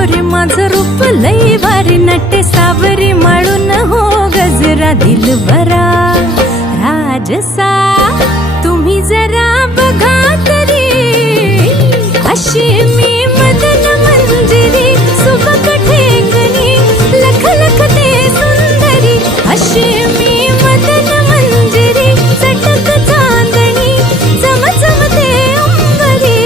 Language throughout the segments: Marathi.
पोरी माझं रूप लई भारी नटे सावरी माळून हो गजरा दिलबरा राजसा तुम्ही जरा बघा तरी अशी मी मदन मंजिरी सुबक ठेंगणी लख लखते सुंदरी अशी मी मदन मंजिरी चटक चांदणी चमचमते अंबरी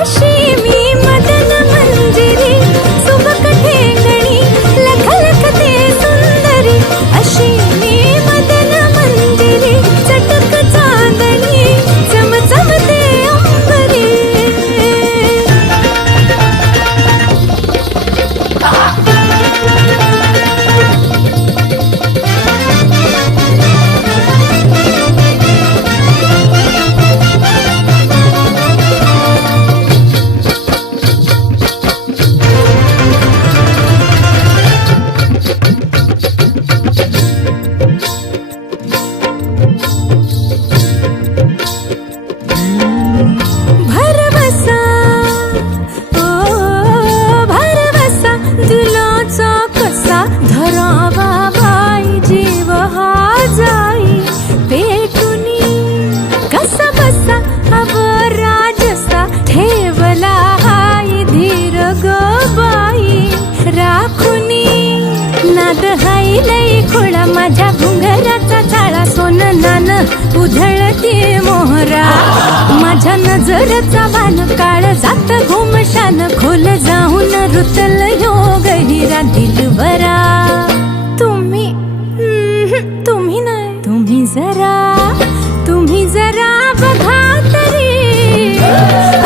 अशी मी मदन मंजिरी सुबक ठेंगणी लख लखते सुंदरी अशी मी मदन मंजिरी चटक चांदणी चमचमते अंबरी माझ्या घुंगराचा चाळा सोनं नान उधळती मोहरा माझ्या नजरचा बाण काळ जात घुमशान खोल जाऊन रुतल योग हिरा दिलबरा तुम्ही नाही तुम्ही जरा बघा तरी